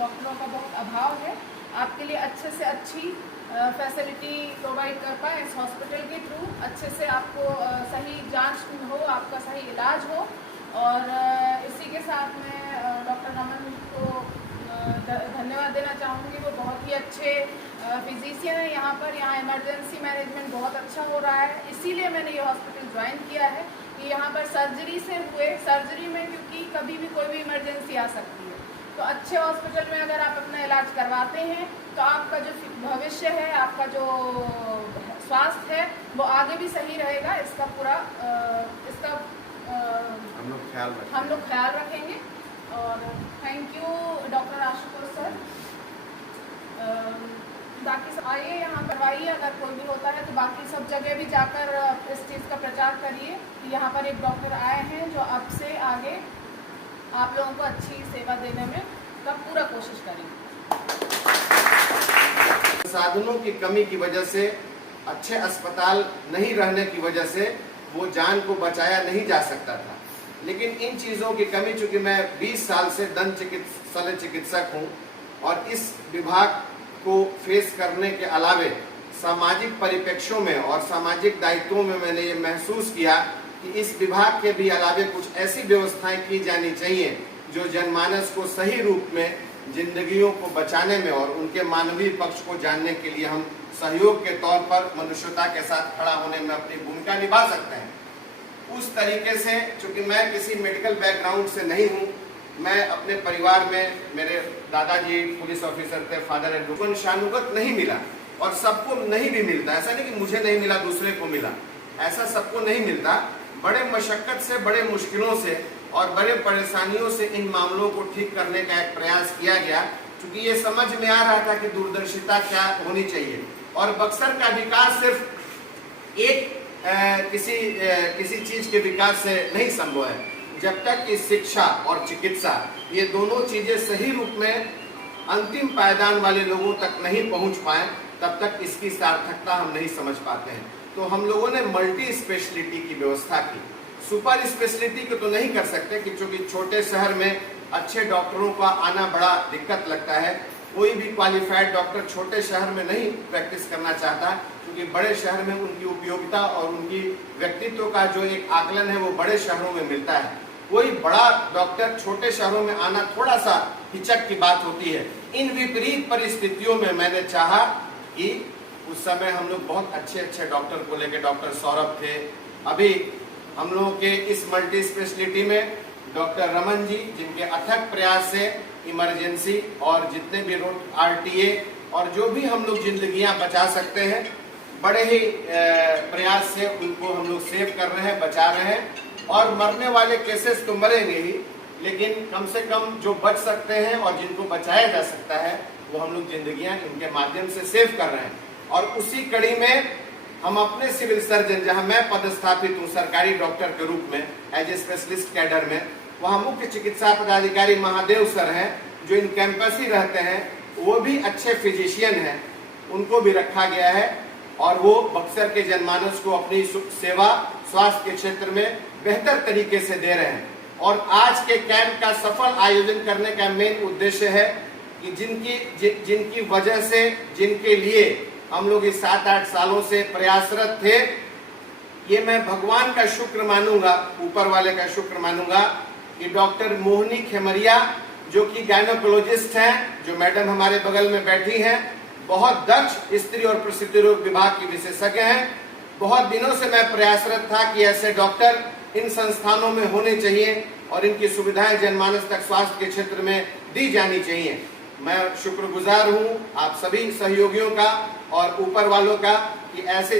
डॉक्टरों का बहुत अभाव है, आपके लिए अच्छे से अच्छी फैसिलिटी प्रोवाइड कर पाए इस हॉस्पिटल के थ्रू, अच्छे से आपको सही जांच हो, आपका सही इलाज हो। और इसी के साथ मैं डॉक्टर रमन को धन्यवाद देना चाहूँगी। वो बहुत ही अच्छे फिजिशियन है यहाँ इमरजेंसी मैनेजमेंट बहुत अच्छा हो रहा है, इसीलिए मैंने ये हॉस्पिटल ज्वाइन किया है कि यहाँ पर सर्जरी में क्योंकि कभी भी कोई भी इमरजेंसी आ सकती है, तो अच्छे हॉस्पिटल में अगर आप अपना इलाज करवाते हैं तो आपका जो भविष्य है, आपका जो स्वास्थ्य है वो आगे भी सही रहेगा। इसका पूरा हम लोग ख्याल रखेंगे। और thank you doctor Ashutosh sir. बाकी सब आइए यहाँ करवाइए, अगर कोई भी होता है तो बाकी सब जगह भी जाकर इस चीज़ का प्रचार करिए कि यहाँ पर एक डॉक्टर आए हैं जो अब से आगे आप लोगों को अच्छी सेवा देने में का पूरा कोशिश करेंगे। साधनों की कमी की वजह से, अच्छे अस्पताल नहीं रहने की वजह से वो जान को बचाया नहीं जा सकता था, लेकिन इन चीज़ों की कमी, चूंकि मैं 20 साल से दंत शल्य चिकित्सक हूँ और इस विभाग को फेस करने के अलावे सामाजिक परिप्रेक्ष्यों में और सामाजिक दायित्वों में मैंने ये महसूस किया कि इस विभाग के भी अलावे कुछ ऐसी व्यवस्थाएं की जानी चाहिए जो जनमानस को सही रूप में जिंदगियों को बचाने में और उनके मानवीय पक्ष को जानने के लिए हम सहयोग के तौर पर मनुष्यता के साथ खड़ा होने में अपनी भूमिका निभा सकते हैं। उस तरीके से, चूंकि मैं किसी मेडिकल बैकग्राउंड से नहीं हूँ, मैं अपने परिवार में मेरे दादाजी पुलिस ऑफिसर थे, फादर एंड शानुगत नहीं मिला और सबको नहीं भी मिलता। ऐसा नहीं कि मुझे नहीं मिला दूसरे को मिला, ऐसा सबको नहीं मिलता। बड़े मशक्कत से, बड़े मुश्किलों से और बड़े परेशानियों से इन मामलों को ठीक करने का एक प्रयास किया गया, क्योंकि ये समझ में आ रहा था कि दूरदर्शिता क्या होनी चाहिए। और बक्सर का विकास सिर्फ एक किसी चीज के विकास से नहीं संभव है। जब तक कि शिक्षा और चिकित्सा, ये दोनों चीजें सही रूप में अंतिम पायदान वाले लोगों तक नहीं पहुंच पाए, तब तक इसकी सार्थकता हम नहीं समझ पाते हैं। तो हम लोगों ने मल्टी स्पेशलिटी की व्यवस्था की। सुपर स्पेशलिटी को तो नहीं कर सकते कि चूंकि छोटे शहर में अच्छे डॉक्टरों का आना बड़ा दिक्कत लगता है। कोई भी क्वालिफाइड डॉक्टर छोटे शहर में नहीं प्रैक्टिस करना चाहता, क्योंकि बड़े शहर में उनकी उपयोगिता और उनकी व्यक्तित्व का जो एक आकलन है वो बड़े शहरों में मिलता है। कोई बड़ा डॉक्टर छोटे शहरों में आना थोड़ा सा हिचक की बात होती है। इन विपरीत परिस्थितियों में मैंने चाहा कि उस समय हम लोग बहुत अच्छे डॉक्टर को लेकर, डॉक्टर सौरभ थे, अभी हम लोगों के इस मल्टी स्पेशलिटी में डॉक्टर रमन जी, जिनके अथक प्रयास से इमरजेंसी और जितने भी रोड RTA और जो भी हम लोग जिंदगियां बचा सकते हैं, बड़े ही प्रयास से उनको हम लोग सेव कर रहे हैं, बचा रहे हैं। और मरने वाले केसेस तो मरेंगे ही, लेकिन कम से कम जो बच सकते हैं और जिनको बचाया जा सकता है वो हम लोग जिंदगियां इनके माध्यम से सेव कर रहे हैं। और उसी कड़ी में हम अपने सिविल सर्जन, जहां मैं पदस्थापित हूं सरकारी डॉक्टर के रूप में एज ए स्पेशलिस्ट कैडर में, वहां मुख्य चिकित्सा पदाधिकारी महादेव सर हैं जो इन कैंपस ही रहते हैं, वो भी अच्छे फिजिशियन हैं, उनको भी रखा गया है और वो बक्सर के जनमानस को अपनी सेवा स्वास्थ्य के क्षेत्र में बेहतर तरीके से दे रहे हैं। और आज के कैंप का सफल आयोजन करने का मेन उद्देश्य है कि जिनकी वजह से, जिनके लिए हम लोग इस 7-8 सालों से प्रयासरत थे, ये मैं भगवान का शुक्र मानूंगा, ऊपर वाले का शुक्र मानूंगा कि डॉक्टर मोहिनी खेमरिया, जो कि गायनोकोलॉजिस्ट हैं, जो मैडम हमारे बगल में बैठी हैं, बहुत दक्ष स्त्री और प्रसूति रोग विभाग की विशेषज्ञ हैं। बहुत दिनों से मैं प्रयासरत था कि ऐसे डॉक्टर इन संस्थानों में होने चाहिए और इनकी सुविधाएं जनमानस तक स्वास्थ्य के क्षेत्र में दी जानी चाहिए। मैं शुक्रगुजार हूं आप सभी सहयोगियों का और ऊपर वालों का कि ऐसे